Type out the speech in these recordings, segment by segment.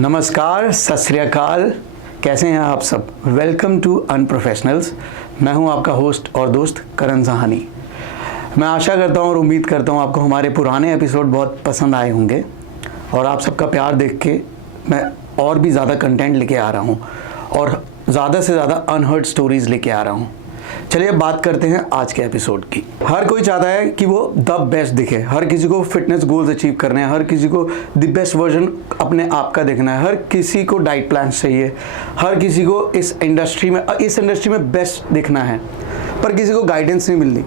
नमस्कार, सत श्री अकाल। कैसे हैं आप सब? Welcome to Unprofessionals. मैं हूं आपका होस्ट और दोस्त करण साहनी। मैं आशा करता हूं और उम्मीद करता हूं आपको हमारे पुराने एपिसोड बहुत पसंद आए होंगे और आप सबका प्यार देख के मैं और भी ज़्यादा कंटेंट लेके आ रहा हूं और ज़्यादा से ज़्यादा अनहर्ड स्टोरीज़ लेके आ रहा हूं। चलिए अब बात करते हैं आज के एपिसोड की। हर कोई चाहता है कि वो द बेस्ट दिखे, हर किसी को फिटनेस गोल्स अचीव करने हैं, हर किसी को द बेस्ट वर्जन अपने आप का देखना है, हर किसी को डाइट प्लान चाहिए, हर किसी को इस इंडस्ट्री में बेस्ट दिखना है, पर किसी को गाइडेंस नहीं मिलती,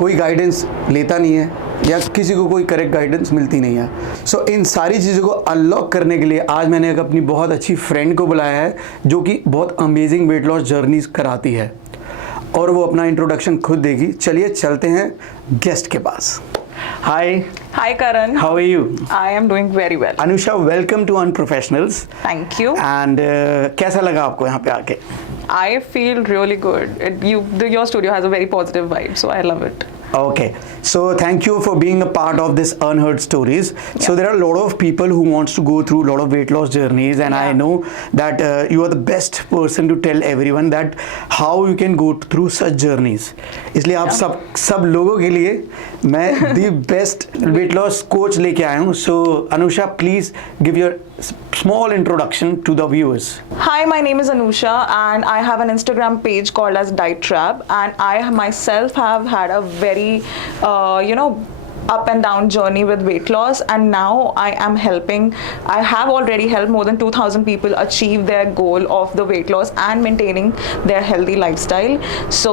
कोई गाइडेंस लेता नहीं है या किसी को कोई करेक्ट गाइडेंस मिलती नहीं है। सो इन सारी चीज़ों को अनलॉक करने के लिए आज मैंने एक अपनी बहुत अच्छी फ्रेंड को बुलाया है जो कि बहुत अमेजिंग वेट लॉस जर्नीज कराती है और वो अपना इंट्रोडक्शन खुद देगी। चलिए चलते हैं गेस्ट के पास। Hi Karan. How are you? I am doing very well. Anusha, welcome to Unprofessionals. Thank you. And कैसा लगा आपको यहाँ पे आके? I feel really good. Your studio has a very positive vibe, so I love it. Okay, so thank you for being a part of this unheard stories. So there are a lot of people who wants to go through a lot of weight loss journeys, and I know that you are the best person to tell everyone that how you can go through such journeys. इसलिए आप सब लोगों के लिए मैं the best weight loss coach लेके आया हूँ. So Anusha, please give your small introduction to the viewers. Hi, my name is Anusha, and I have an Instagram page called as Diet Trap, and I myself have had a very, up and down journey with weight loss, and now I have already helped more than 2,000 people achieve their goal of the weight loss and maintaining their healthy lifestyle. So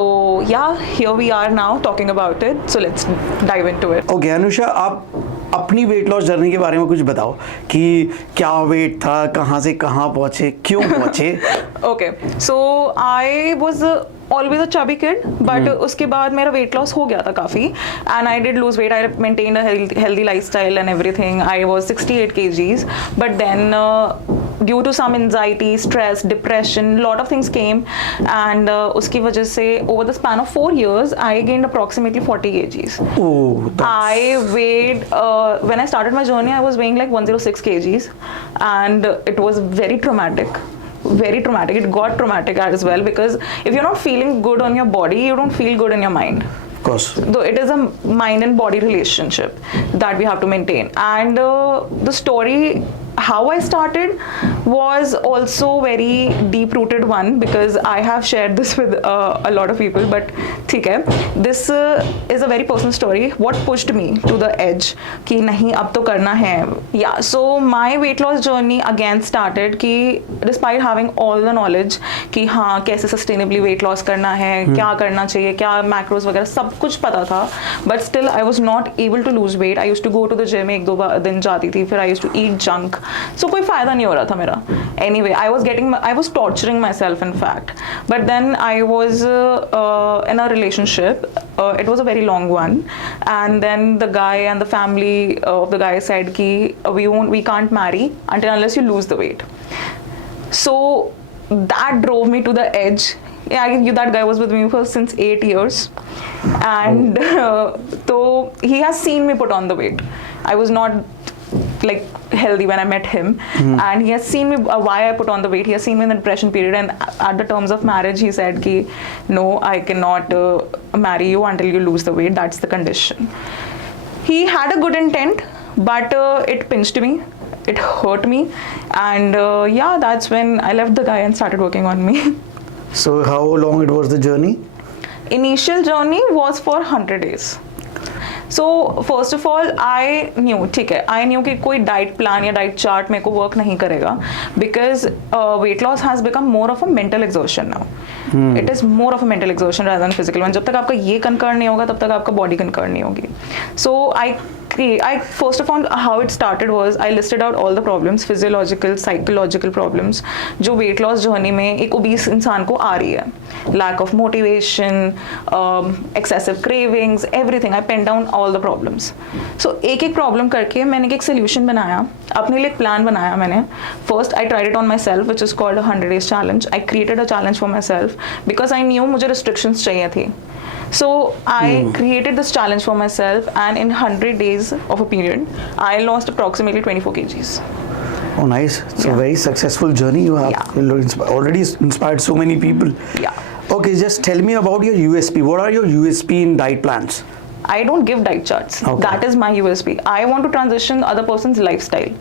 yeah, here we are now talking about it. So let's dive into it. Okay, Anusha, आप अपनी wait loss journey के बारे में कुछ बताओ कि क्या wait था, कहाँ से कहाँ पहुँचे, क्यों पहुँचे? Okay, so I was always a chubby kid, but उसके बाद मेरा weight loss हो गया था काफ़ी, and I did lose weight. I maintained a healthy lifestyle and everything. I was 68 kgs, but then due to some anxiety, stress, depression, lot of things came, and उसकी वजह से over the span of 4 years, I gained approximately 40 kgs. Oh, I weighed, when I started my journey, I was weighing like 106 kgs, and it was very traumatic. Very traumatic. It got traumatic as well, because if you're not feeling good on your body, you don't feel good in your mind. of course. Though it is a mind and body relationship that we have to maintain. And the story how I started was also very deep rooted one, because I have shared this with a lot of people, but ठीक है, this is a very personal story. What pushed me to the edge कि नहीं अब तो करना है. Yeah, so my weight loss journey again started कि despite having all the knowledge कि हाँ कैसे sustainably weight loss करना है, क्या करना चाहिए, क्या macros वगैरह सब कुछ पता था, but still I was not able to lose weight. I used to go to the gym, 1-2 दिन जाती थी, फिर I used to eat junk. So कोई फायदा नहीं हो रहा था मेरा. Anyway, I was torturing myself in fact. But then I was in a relationship. It was a very long one, and then the guy and the family of the guy said कि we can't marry until unless you lose the weight. So that drove me to the edge. Yeah, that guy was with me for since 8 years, and so he has seen me put on the weight. I was not like healthy when I met him, and he has seen me why I put on the weight. He has seen me in the depression period, and at the terms of marriage he said ki no, I cannot marry you until you lose the weight. That's the condition. He had a good intent, but it pinched me, it hurt me, and yeah, that's when I left the guy and started working on me. So how long it was the journey? Initial journey was for 100 days. So first of all, I knew ठीक है, I knew कि कोई diet plan या diet chart मेरे को work नहीं करेगा, because weight loss has become more of a mental exhaustion now. It is more of a mental exhaustion rather than physical one. जब तक आपका ये कंकर नहीं होगा तब तक आपका बॉडी कंकर नहीं होगी. So I first of all, how it started was I listed out all the problems, physiological, psychological problems जो weight loss journey में एक obese इंसान को आ रही है. Lack of motivation, excessive cravings, everything. I penned down all the problems. So एक एक problem करके मैंने एक solution बनाया, अपने लिए एक plan बनाया मैंने. First I tried it on myself, which is called a 100 days challenge. I created a challenge for myself because I knew मुझे restrictions चाहिए थी. So I created this challenge for myself, and in 100 days of a period, I lost approximately 24 kgs. Oh, nice. It's a very successful journey you have. Yeah. You already inspired so many people. Yeah. Okay, just tell me about your USP. What are your USP in diet plans? I don't give diet charts. Okay. That is my USP. I want to transition other person's lifestyle.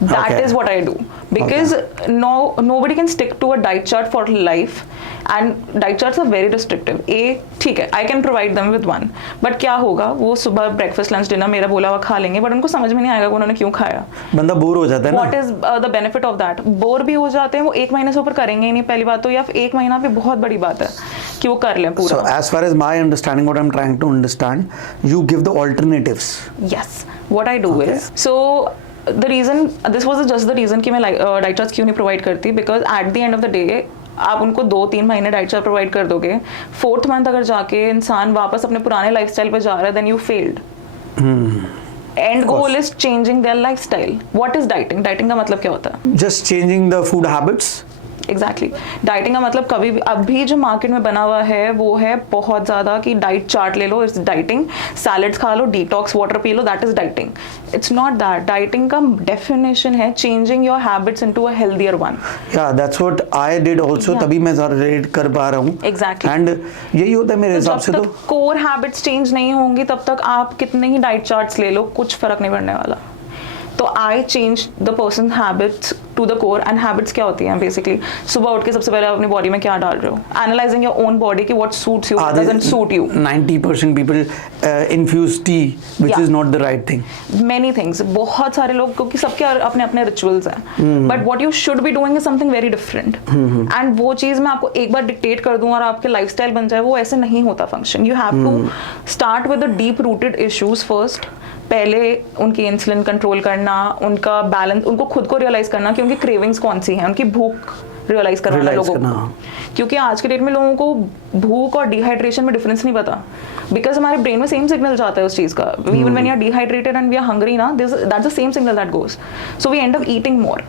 That Okay. is what I do. Because nobody can stick to a diet chart for life. And diet charts are very restrictive. ठीक है, I can provide them with one. But क्या होगा, वो सुबह breakfast, lunch, dinner मेरा बोला हुआ खा लेंगे, but उनको समझ में नहीं आएगा कि उन्होंने क्यों खाया. बंदा बोर हो जाता है ना. What is the benefit of that? Bore भी हो जाते हैं, वो 1 महीने से ऊपर करेंगे ही नहीं पहली बात तो, या फिर 1 महीना भी बहुत बड़ी बात है कि वो कर लें पूरा. So as far as my understanding, what I'm trying to understand, you give the alternatives. Yes, what I do Okay. is, so the reason, this was just the reason कि मैं diet charts क्यों नहीं provide करती, because at the end of the day आप उनको 2-3 महीने diet chart provide कर दोगे, 4th मंथ अगर जाके इंसान वापस अपने पुराने लाइफस्टाइल पे जा रहा है, then you failed. And goal is changing their lifestyle. What is dieting? Dieting का मतलब क्या होता है? Just changing the food habits. Exactly. Dieting का मतलब कभी भी अभी जो मार्केट में बना हुआ है वो है बहुत ज़्यादा कि डाइट चार्ट ले लो, इट्स डाइटिंग. सैलड्स खा लो, डिटॉक्स वाटर पी लो, that is dieting. It's not that. Dieting का डेफिनेशन है changing your habits into a healthier one. Yeah, that's what I did also. Yeah. तभी मैं ज़्यादा रेट कर पा रहा हूँ. Exactly. And यही होता है मेरे हिसाब से जब तो. तक कोर हैबिट्स चेंज नहीं होंगी तब तक आप कितने ही डाइट चार्ट्स ले लो, कुछ फर्क नहीं पड़ने वाला. तो I change the person habits to the core. And habits क्या होती हैं बेसिकली? सुबह उठ के सबसे पहले आप अपनी बॉडी में क्या डाल रहे हो, एनालाइजिंग योर ओन बॉडी कि what suits you, what doesn't suit you. 90% people infuse tea, which Yeah. is not the right thing. Many things. बहुत सारे लोग, क्योंकि सबके अपने अपने रिचुअल्स हैं, but what you should be doing is something very different. And वो चीज़ मैं आपको एक बार डिक्टेट कर दूं और आपके लाइफस्टाइल बन जाए, वो ऐसे नहीं होता function. You have to start with the deep rooted issues first. पहले उनकी इंसुलिन कंट्रोल करना, उनका बैलेंस, उनको खुद को रियलाइज करना कि उनकी क्रेविंग्स कौन सी हैं, उनकी भूख रियलाइज कराना लोगों को. क्योंकि आज के डेट में लोगों को भूख और डिहाइड्रेशन में डिफरेंस नहीं पता, बिकॉज हमारे ब्रेन में सेम सिग्नल जाता है उस चीज़ का. Even when you are dehydrated and we are hungry ना, that's the same signal that goes. So we end up eating more.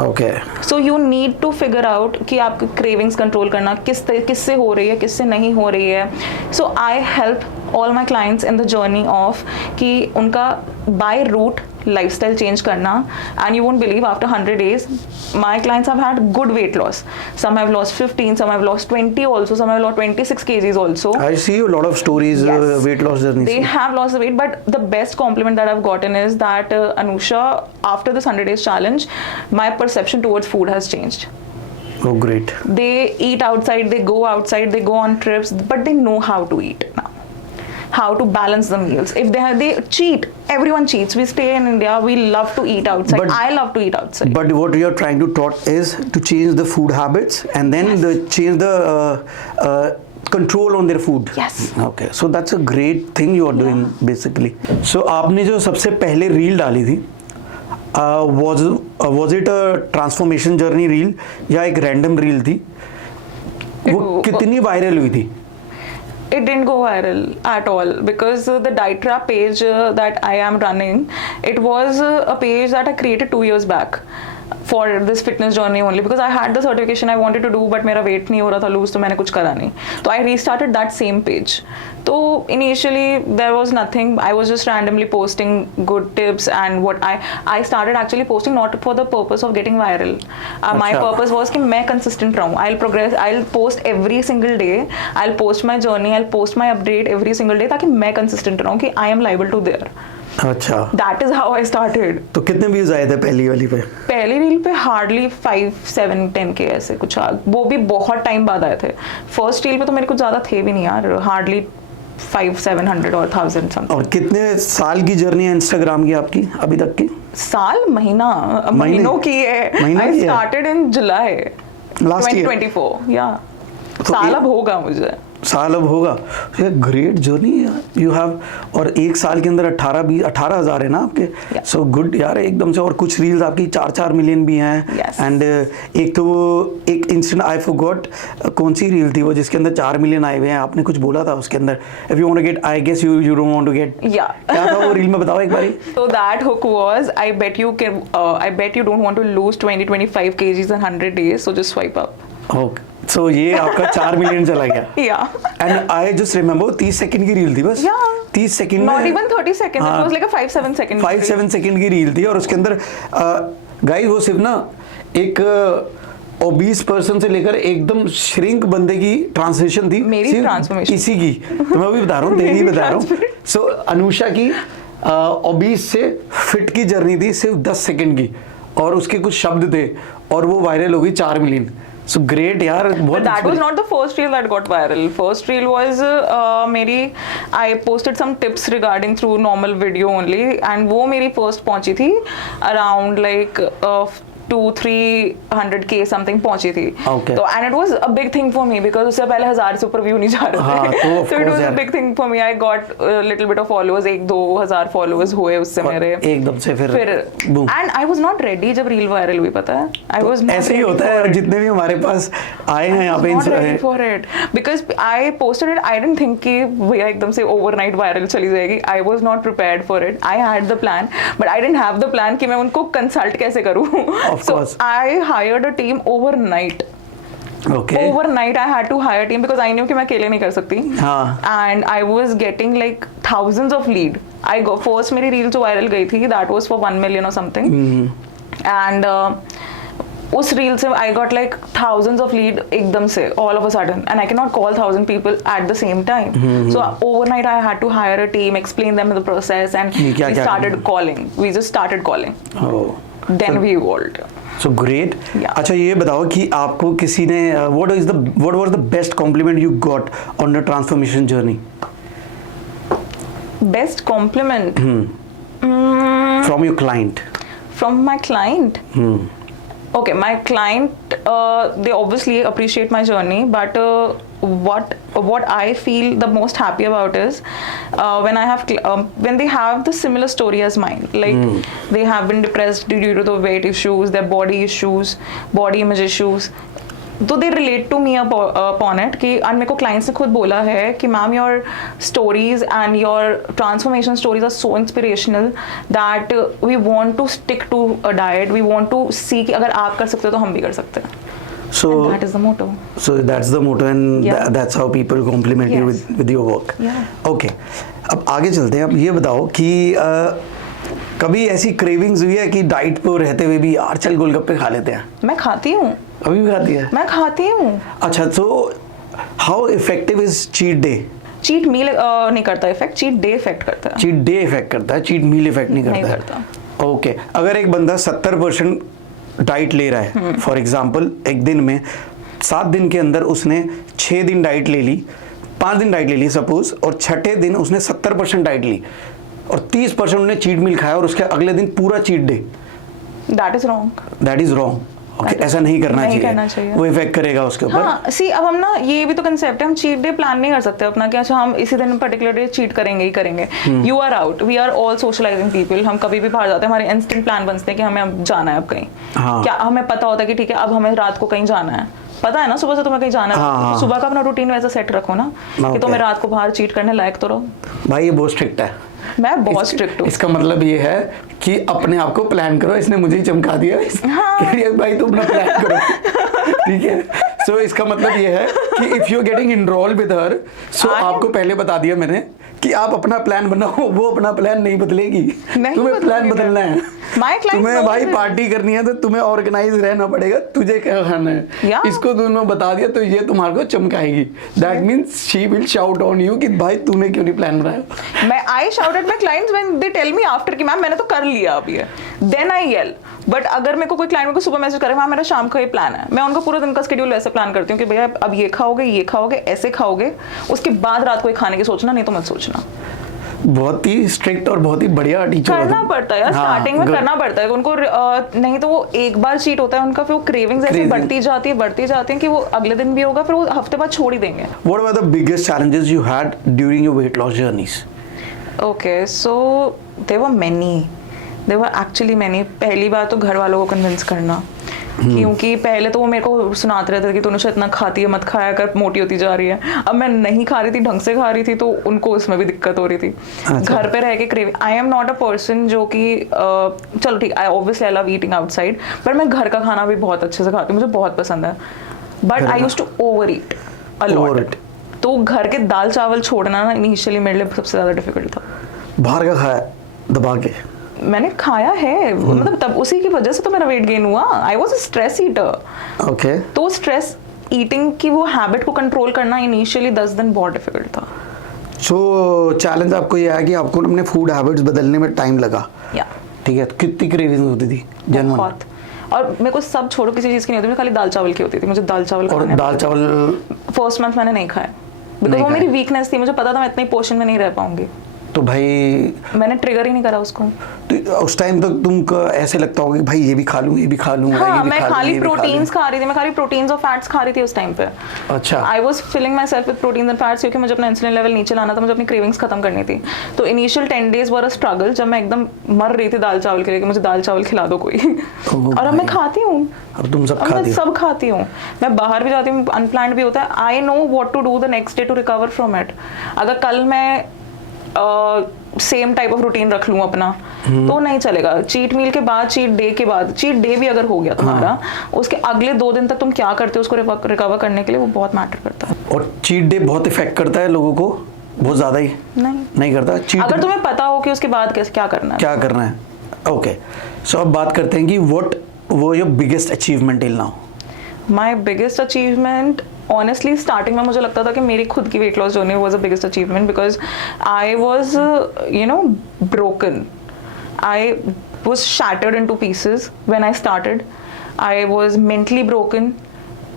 Okay. So you need to figure out कि आपकी cravings control करना किससे हो रही है, किससे नहीं हो रही है. So I help all my clients in the journey of कि उनका बाय रूट लाइफस्टाइल चेंज करना. And you won't believe, after 100 days my clients have had good weight loss. Some have lost 15, some have lost 20 also, some have lost 26 kgs also. I see a lot of stories, Yes. Weight loss journeys. They have lost the weight, but the best compliment that I've gotten is that Anusha, after this 100 days challenge, my perception towards food has changed. Oh, great. They eat outside, they go outside, they go on trips, but they know how to eat now. How to balance the meals. If they cheat, everyone cheats. We stay in India, we love to eat outside. But- I love to eat outside. But what you're trying to taught is to change the food habits and then change the control on their food. Yes. Okay. So that's a great thing you are doing basically. So आपने जो सबसे पहले reel डाली थी, was it a transformation journey reel या एक random reel थी? वो कितनी वायरल हुई थी? It didn't go viral at all because the Diet Trap page that I am running, it was a page that I created 2 years back for this fitness journey only, because I had the certification I wanted to do, but मेरा weight नहीं हो रहा था lose, तो मैंने कुछ करा नहीं. तो I restarted that same page. तो initially there was nothing. I was just randomly posting good tips and what I started actually posting not for the purpose of getting viral. My अच्छा. purpose was कि मैं consistent रहूँ. I'll progress. I'll post every single day. I'll post my journey. I'll post my update every single day ताकि मैं consistent रहूँ कि I am liable to there. अच्छा. That is how I started. तो कितने व्यूज आए थे पहली वाली पे? पहली रील पे हार्डली 5, 7, 10 के ऐसे कुछ वो भी बहुत टाइम बाद आए थे. फर्स्ट रील पे तो मेरे कुछ ज़्यादा थे भी नहीं यार, हार्डली 500-700 और 1000 समथिंग. और कितने साल की जर्नी है इंस्टाग्राम की आपकी अभी तक की? साल महीनों की है. महीनों आई की है? Started in July Last year? 2024. या तो साल अब होगा मुझे. साल अब होगा. Great journey you have. और एक साल के अंदर 18,000 है ना आपके? Yeah. सो गुड यार एकदम से. और कुछ रील्स आपकी 4-4 मिलियन भी हैं. Yes. एंड एक तो वो एक इंस्टेंट आई फॉरगॉट कौन सी रील थी वो जिसके अंदर 4 मिलियन आए हुए हैं. आपने कुछ बोला था उसके अंदर, if you want to get, I guess you don't want to get. Yeah. क्या था वो रील में बताओ एक बारी. So that hook was, I bet you don't want to lose 20-25 kgs in 100 days, so just swipe up. Okay. So ये आपका 4 million चला गया. Yeah. And I just remember 30 second की रील थी बस. Yeah. 30 सेकंड Not में even 30 seconds. हाँ. It was like a 5-7 second. 5-7 second की रील थी और उसके अंदर गाइस वो सिर्फ ना एक ओबीस पर्सन से लेकर एकदम श्रिंक बंदे की ट्रांसलेशन थी, मेरी सिर्फ ट्रांसफॉर्मेशन इसी की। तो मैं भी बता रहा हूँ, तेरी ही बता रहा हूँ। सो अनुषा की ओबीस से फिट की जर्नी थी सिर्फ 10 सेकंड की, और उसके कुछ शब्द थे और वो वायरल हो गई 4 मिलियन। So great यार, बहुत। But that was not the first reel that got viral. First reel was मेरी I posted some tips regarding through normal video only, and वो मेरी first पहुंची थी around like 200-300K something पहुंची थी। Okay. तो and it was a big thing for me because उससे पहले 1000 से ऊपर व्यू नहीं जा रहे हाँ, थे। तो of So it course was a यार। big thing for me. I got a little bit of followers, 1-2 हज़ार followers हुए उससे मेरे। एकदम से फिर boom। and I was not ready जब reel viral हुई, पता है? I was not ऐसे ही ready होता for है, it. जितने भी हमारे पास आए हैं यहाँ पे not ready for it because I posted it. I didn't think कि भैया एकदम से overnight viral चली जाएगी. I was not prepared for it. I had the plan, but I didn't have the plan कि मैं उनको consult कैसे करूँ. Of So course. I hired a team overnight. Okay. Overnight I had to hire a team because I knew कि मैं अकेले नहीं कर सकती. हाँ। And I was getting like thousands of lead. I got first मेरी reel जो viral गई थी, that was for 1 million or something. And उस रील से I got like thousands of lead एकदम से all of a sudden, and I cannot call 1000 people at the same time. So overnight I had to hire a team, explain them the process, and ये we क्या-क्या started करना? calling. We just started calling. Oh. Then we evolved. So great. Yeah. अच्छा ये बताओ कि आपको किसी ने what was the best compliment you got on the transformation journey Best compliment from your client? from my client. Okay, my client, they obviously appreciate my journey, but what I feel the most happy about is when I have when they have the similar story as mine, like they have been depressed due to the weight issues, their body issues, body image issues. तो they relate to me upon it कि और मेरे को clients ने खुद बोला है कि ma'am your stories and your transformation stories are so inspirational that we want to stick to a diet, we want to see कि अगर आप कर सकते हो तो हम भी कर सकते हैं. So And that is the motto. So that's the motto, and Yeah. that's how people compliment you Yes. with your work. Yeah. Okay. अब आगे चलते हैं. अब ये बताओ कि कभी ऐसी क्रेविंग्स हुई है कि डाइट पे रहते हुए भी यार चल गोलगप्पे खा लेते हैं? मैं खाती हूँ, अभी भी खाती है? मैं खाती हूँ. अच्छा, तो how effective is cheat day? Cheat meal नहीं करता इफेक्ट, चीट डे इफेक्ट करता है. चीट डे इफेक्ट करता है, चीट मील इफेक्ट नहीं नहीं करता है. ओके. अगर एक बंदा 70% डाइट ले रहा है, फॉर एग्जांपल एक दिन में 7 दिन के अंदर उसने 6 दिन डाइट ले ली, 5 दिन डाइट ले ली सपोज, और छठे दिन उसने 70% डाइट ली और 30% उसने चीट मील खाया और उसके अगले दिन पूरा cheat day, that is wrong. That is wrong. Okay, ऐसा नहीं करना नहीं चाहिए. करना चाहिए. वो इफेक्ट करेगा उसके ऊपर. हाँ, सी अब हम ना ये भी तो कंसेप्ट है, हम चीट डे प्लान नहीं कर सकते अपना कि अच्छा हम इसी दिन पर्टिकुलर डे चीट करेंगे ही करेंगे. You are out, we are all socialising people. हम कभी भी बाहर जाते हैं, हमारे इंस्टेंट प्लान बनते हैं कि हमें अब जाना है अब कहीं. हाँ. क्या हमें पता होता है कि ठीक है अब हमें रात को कहीं जाना है, पता है ना सुबह से तुम्हें कहीं जाना है. हाँ. तो सुबह का अपना रूटीन वैसा सेट रखो ना कि Okay. तुम्हें रात को बाहर चीट करने लायक तो रहो. भाई ये बहुत स्ट्रिक्ट है. मैं बहुत स्ट्रिक्ट हूँ. इसका मतलब ये है कि अपने आप को प्लान करो. इसने मुझे ही चमका दिया. हाँ. कह रही है, भाई तुम अपना प्लान करो. ठीक है. सो इसका मतलब ये है कि if you are getting enrol with her, so आपको पहले बता दिया मैंने कि आप अपना प्लान बनाओ, वो अपना प्लान नहीं बदलेगी. नहीं तुम्हें प्लान बदलूंगी बदलना है. My client तुम्हें knows भाई it. पार्टी करनी है तो तुम्हें ऑर्गेनाइज रहना पड़ेगा. तुझे क्या खाना है, Yeah. इसको तुमने बता दिया तो ये तुम्हारे को चमकाएगी. That means she will shout on you कि भाई तूने क्यों नहीं प्लान बनाया. मैं I shout at my clients when they tell me after कि मैम मैंने तो कर लिया अभी है, देन आई येल. बट अगर मेरे को कोई क्लाइंट को सुबह मैसेज करे मैम मेरा शाम का ये प्लान है, मैं उनका पूरा दिन का शेड्यूल ऐसे प्लान करती हूँ कि भैया अब ये खाओगे ऐसे खाओगे, उसके बाद रात को ये खाने की सोचना, नहीं तो मत सोचना. बहुत ही स्ट्रिक्ट और बहुत ही बढ़िया टीचर करना पड़ता है यार, स्टार्टिंग में करना पड़ता है उनको. नहीं तो वो एक बार चीट होता है उनका, फिर वो क्रेविंग्स ऐसे बढ़ती जाती है कि वो अगले दिन भी होगा, फिर वो हफ्ते बाद छोड़ ही देंगे. What were the biggest challenges you had during your weight loss journeys? Okay, so there were actually many. पहली बात तो घर वालों को कन्विंस करना, क्योंकि पहले तो वो मेरे को सुनाते रहते थे कि तूने इतना खाती है, मत खाया कर, मोटी होती जा रही है. अब मैं नहीं खा रही थी, ढंग से खा रही थी, तो उनको उसमें भी दिक्कत हो रही थी. अच्छा. घर पे रह के craving. I am not a person जो कि चलो ठीक, I obviously I love eating outside, पर मैं घर का खाना भी बहुत अच्छे से खाती हूँ, मुझे बहुत पसंद है. But I used to overeat a lot. तो घर के दाल चावल छोड़ना ना इनिशियली मेरे लिए सबसे ज्यादा डिफिकल्ट था. बाहर का खाया दबा के? मैंने खाया है, मतलब तब उसी की वजह से तो मेरा वेट गेन हुआ. I was a stress eater. Okay. तो स्ट्रेस ईटिंग की वो हैबिट को कंट्रोल करना इनिशियली 10 दिन बहुत डिफिकल्ट था. सो चैलेंज आपको ये है कि आपको अपने फूड हैबिट्स बदलने में टाइम लगा. या ठीक है. कितनी क्रेविंग्स होती थी जनरल? बहुत. और मेरे को सब छोड़ो, किसी चीज़ की नहीं होती, मुझे खाली दाल चावल की होती थी. मुझे दाल चावल और खाना है. दाल चावल फर्स्ट मंथ मैंने नहीं खाया बिकॉज वो खाया. मेरी वीकनेस थी. मुझे पता था मैं इतनी पोर्शन में नहीं रह पाऊंगी. तो भाई मैंने ट्रिगर ही नहीं करा उसको. तो उस टाइम तक ऐसे लगता होगा कि भाई ये भी खा लूँ, ये भी खा लूँ. हाँ, मैं खाली प्रोटीन्स खा रही थी. मैं खाली प्रोटीन्स और फैट्स खा रही थी उस टाइम पे. अच्छा. I was filling myself with proteins and fats क्योंकि मुझे अपना इंसुलिन लेवल नीचे लाना था. मुझे अपनी क्रेविंग्स खत्म करनी थी. तो initial 10 days were a struggle, जब मैं एकदम मर रही थी दाल चावल के लिए कि मुझे दाल चावल खिला दो कोई. और अब मैं खाती हूँ. अब तुम सब अब खा मैं दिया. सब खाती हूँ. मैं बाहर भी जाती हूँ, अनप्लान्ड भी होता है. I know what to do the next day to recover from it. अगर कल मैं सेम टाइप ऑफ रूटीन रख लूँ अपना तो नहीं चलेगा. चीट मील के बाद, चीट डे के बाद, चीट डे भी अगर हो गया तुम्हारा, उसके अगले 2 दिन तक तुम क्या करते हो उसको रिकवर करने के लिए, वो बहुत मैटर करता है. और चीट डे बहुत इफेक्ट करता है लोगों को, बहुत ज्यादा ही नहीं करता. चीट अगर तुम्हें पता हो कि उसके बाद कैसे क्या करना है. क्या करना है. ओके. सो अब बात करते हैं कि व्हाट वो your biggest achievement till now. My biggest achievement honestly starting में मुझे लगता था कि मेरी खुद की weight loss journey was a biggest achievement because I was broken. I was shattered into pieces when I started. I was mentally broken.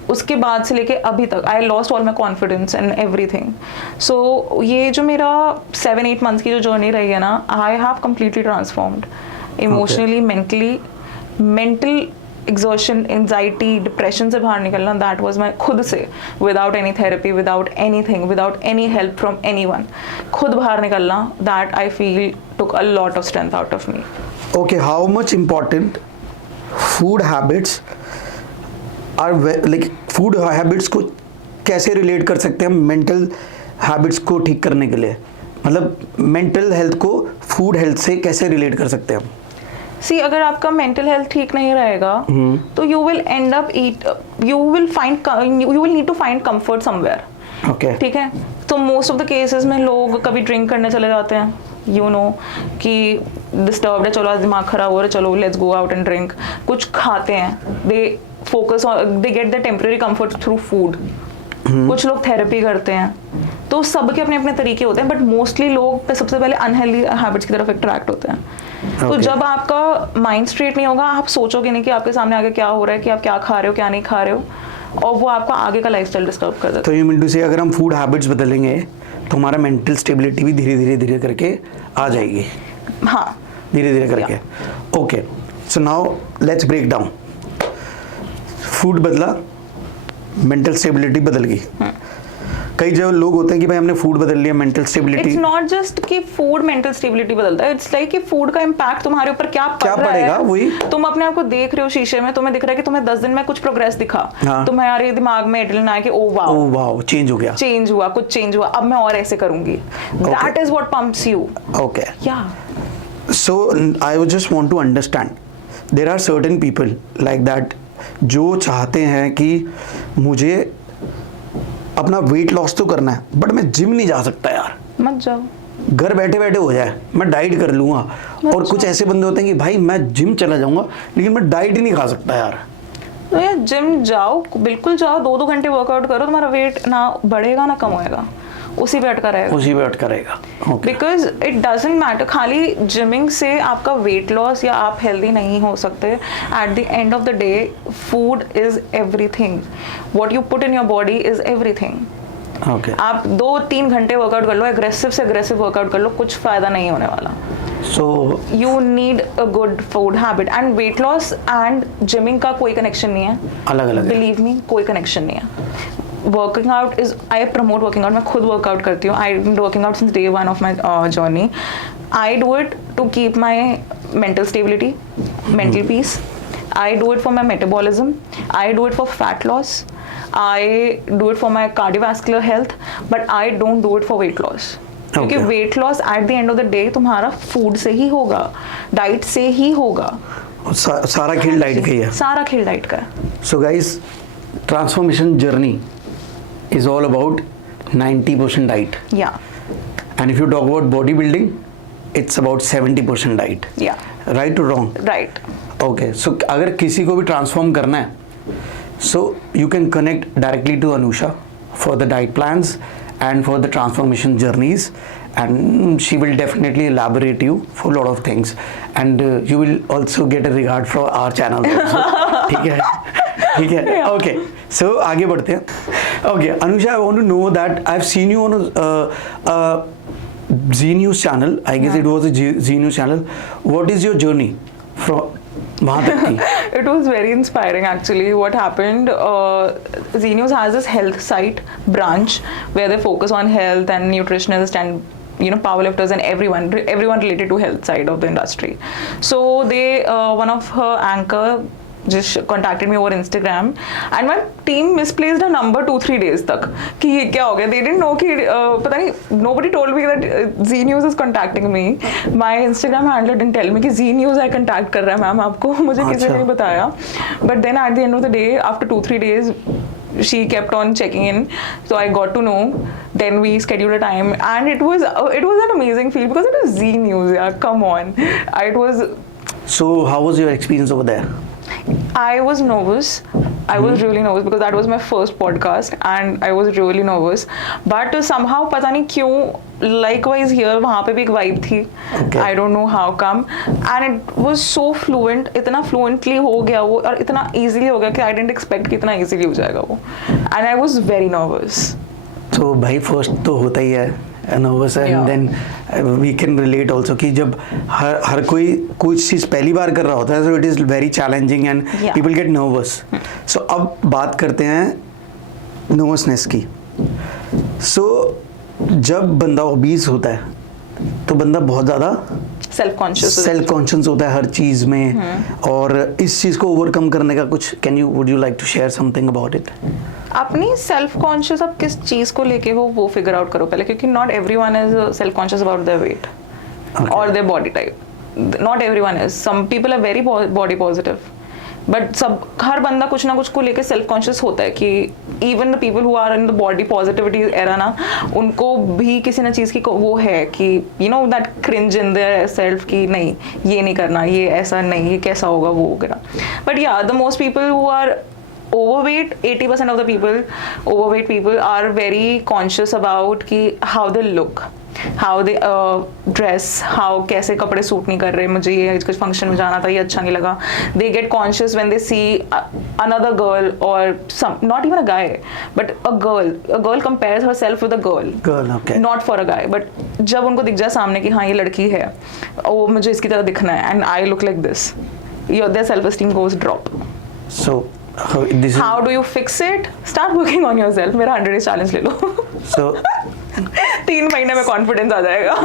उसके बाद से लेके अभी तक I lost all my confidence and everything. So ये जो मेरा 7-8 months की जो जर्नी रही है ना, I have completely transformed emotionally, mentally. Mental exhaustion, anxiety, depression से बाहर निकलना, दैट वाज माई खुद से, without any therapy, without anything, without any help from anyone, खुद बाहर निकलना, that I feel took a lot of strength out of me. Okay. How much important food habits are, like food habits को कैसे relate कर सकते हैं हम mental habits को ठीक करने के लिए? मतलब मेंटल हेल्थ को फूड हेल्थ से कैसे रिलेट कर सकते हैं हम? सी, अगर आपका मेंटल हेल्थ ठीक नहीं रहेगा तो you will end up you will need to find comfort somewhere. Okay. ठीक है. तो मोस्ट ऑफ द केसेस में लोग कभी ड्रिंक करने चले जाते हैं, यू नो कि डिस्टर्ब्ड है, चलो आज दिमाग खराब हो रहा है, चलो let's go out and drink. कुछ खाते हैं, they focus on, they get the temporary comfort through food. कुछ लोग थेरेपी करते हैं. तो सबके अपने अपने तरीके होते हैं, बट मोस्टली लोग सबसे पहले अनहेल्दी हैबिट्स की तरफ अट्रैक्ट होते हैं. तो जब आपका माइंड स्ट्रेट नहीं होगा, आप सोचोगे नहीं कि आपके सामने आगे क्या हो रहा है, कि आप क्या खा रहे हो क्या नहीं खा रहे हो, और वो आपका आगे का लाइफस्टाइल डिस्टर्ब कर देता है. तो यू मीन टू से अगर हम फूड हैबिट्स बदलेंगे तो हमारा मेंटल स्टेबिलिटी भी धीरे धीरे करके आ जाएगी. हाँ, धीरे धीरे करके. Okay. So now let's break down. Food बदला, मेंटल स्टेबिलिटी बदल गई. कई जो लोग होते हैं कि भाई हमने फूड बदल लिया, mental stability. It's not just कि फूड मेंटल स्टेबिलिटी बदलता है. इट्स लाइक कि फूड का इम्पैक्ट तुम्हारे ऊपर क्या पड़ेगा, वही तुम अपने आप को देख रहे हो शीशे में, तुम्हें दिख रहा है कि तुम्हें 10 दिन में कुछ प्रोग्रेस दिखा. हाँ. तुम्हारे दिमाग में एड्रेनलिन आया कि ओ वाओ चेंज हो गया, चेंज हुआ, कुछ चेंज हुआ, अब मैं और ऐसे करूंगी. That is what pumps you. Okay. या so I just want to understand, there are certain people like that जो चाहते हैं कि मुझे अपना वेट लॉस तो करना है बट मैं जिम नहीं जा सकता यार. मत जाओ, घर बैठे बैठे हो जाए, मैं डाइट कर लूँगा. और कुछ ऐसे बंदे होते हैं कि भाई मैं जिम चला जाऊँगा लेकिन मैं डाइट ही नहीं खा सकता यार. तो यार जिम जाओ, बिल्कुल जाओ, 2-2 घंटे वर्कआउट करो, तुम्हारा वेट ना बढ़ेगा ना कम होएगा, उसी पे अटका रहेगा. Because it doesn't matter. खाली जिमिंग से आपका वेट लॉस या आप हेल्दी नहीं हो सकते. Eight the end of the day food is everything. What you put in your body is everything. आप 2-3 घंटे वर्कआउट कर लो, एग्रेसिव से एग्रेसिव वर्कआउट कर लो, कुछ फायदा नहीं होने वाला. सो you need a good food habit. And weight loss and gymming का कोई कनेक्शन नहीं है, अलग. बिलीव मी, कोई कनेक्शन नहीं है. Working out is, I promote working out. मैं खुद वर्कआउट करती हूँ. I been working out since day 1 of my journey. I do it to keep my mental stability, mental peace. I do it for my metabolism. I do it for fat loss. I do it for my cardiovascular health. But I don't do it for weight loss. क्योंकि weight loss at the end of the day तुम्हारा food से ही होगा, diet से ही होगा. सारा खेल diet का ही है. सारा खेल डाइट का है. So guys, transformation journey is all about 90% diet. Yeah. And if you talk about bodybuilding, it's about 70% diet. Yeah. Right to wrong? Right. Okay, so अगर किसी को भी ट्रांसफॉर्म करना है, so you can connect directly to Anusha for the diet plans and for the transformation journeys, and she will definitely elaborate you for a lot of things, and you will also get a regard from our channel also. ठीक है, ठीक है, okay, so आगे बढ़ते हैं. Okay, Anusha, I want to know that I've seen you on a Z News channel. I guess it was a Z News channel. What is your journey from वहाँ तक की? It was very inspiring actually. What happened, Z News has this health site branch where they focus on health and nutritionists and powerlifters and everyone related to health side of the industry. So they one of her anchor just contacted me over Instagram, and my team misplaced her number 2-3 days तक कि ये क्या हो गया. They didn't know कि पता नहीं, nobody told me that Z News is contacting me. My Instagram handler didn't tell me कि Z News है contact कर रहा है मैम आपको. मुझे किसी ने नहीं बताया. But then at the end of the day, after 2-3 days, she kept on checking in, so I got to know. Then we scheduled a time, and it was an amazing feel because it was Z News. Yeah, come on. It was. So how was your experience over there? I was nervous. I was really nervous because that was my first podcast and I was really nervous. But somehow पता नहीं क्यों, likewise here वहाँ पे भी एक vibe थी. Okay. I don't know how come. And it was so fluent. इतना fluently हो गया वो और इतना easily हो गया कि I didn't expect कि इतना easily हो जाएगा वो. And I was very nervous. तो भाई फर्स्ट तो होता ही है nervous, and then we can relate also कि जब हर कोई कुछ चीज़ पहली बार कर रहा होता है, so it is very challenging and people get nervous. So अब बात करते हैं नर्वसनेस की. सो जब बंदा ओबीस होता है तो बंदा बहुत ज़्यादा सेल्फ कॉन्शियस होता है हर चीज़ में, और इस चीज़ को ओवरकम करने का कुछ would you like to share something about it? अपनी सेल्फ कॉन्शियस आप किस चीज़ को लेके हो वो फिगर आउट करो पहले, क्योंकि not everyone is self conscious about their weight और their body type. Not everyone is. Some people are very body positive, but हर बंदा कुछ ना कुछ को लेके सेल्फ कॉन्शियस होता है कि even the people who are in the body positivity era ना, उनको भी किसी ना चीज़ की वो है कि that cringe in their self कि नहीं ये नहीं करना, ये ऐसा नहीं, ये कैसा होगा वो वगैरह. बट या the most people who are overweight, 80% of the overweight people are very conscious about कि how they look, how they dress, how कैसे कपड़े सूट नहीं कर रहे, मुझे ये कुछ फंक्शन में जाना था, ये अच्छा नहीं लगा. They get conscious when they see another girl or not even a guy, but a girl compares herself with a girl, okay. Not for a guy, but जब उनको दिख जाए सामने कि हाँ ये लड़की है, वो मुझे इसकी तरह दिखना है, and I look like this, their self-esteem goes drop. So How do you fix it? Start working on yourself. मेरा 100 days challenge ले लो. So 3 महीने में confidence आ जाएगा.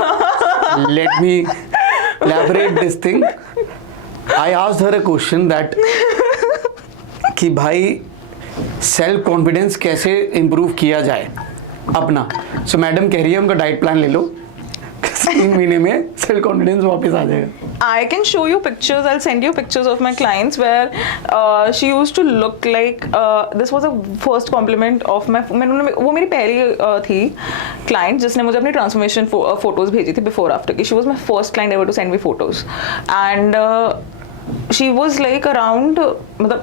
let me elaborate this thing. I asked her a question that कि भाई self confidence कैसे improve किया जाए अपना. सो मैडम कह रही है उनका डाइट प्लान ले लो, 3 महीने में सेल्फ कॉन्फिडेंस वापस आ जाएगा. I can show you pictures. I'll send you pictures of my clients where she used to look like this was a first compliment of my. वो मेरी पहली थी client जिसने मुझे अपनी transformation photos भेजी थी before after की. She was my first client ever to send me photos, and she was like around,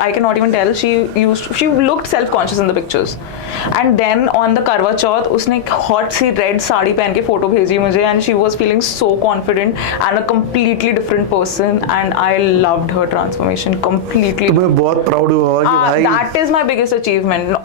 I cannot even tell, she looked self-conscious in the pictures. And then on the Karwa Chauth उसने एक hot सी red sari पहन के photo भेजी मुझे, and she was feeling so confident and a completely different person, and I loved her transformation completely. तुम्हें बहुत proud हुआ कि भाई that is my biggest achievement.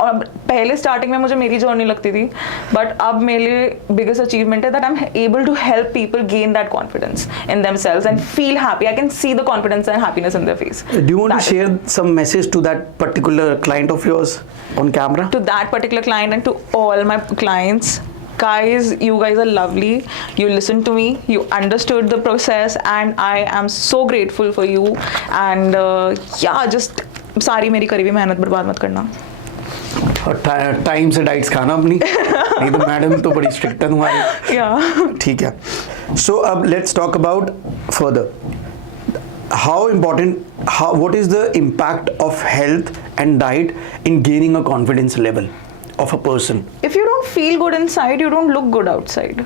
पहले starting में मुझे मेरी journey लगती थी, but अब मेरे biggest achievement है that I'm able to help people gain that confidence in themselves and feel happy. I can see the confidence and happiness in their face. Do you want to share some message to that particular client of yours on camera? To that particular client and to all my clients, guys, you guys are lovely. You listened to me, you understood the process, and I am so grateful for you. And just सारी मेरी करी हुई मेहनत बर्बाद मत करना. और time से डाइट्स खाना अपनी, नहीं तो मैडम तो बड़ी स्ट्रिक्ट है तुम्हारी. ठीक है. सो अब let's talk about further. What is the impact of health and diet in gaining a confidence level of a person? If you don't feel good inside, you don't look good outside.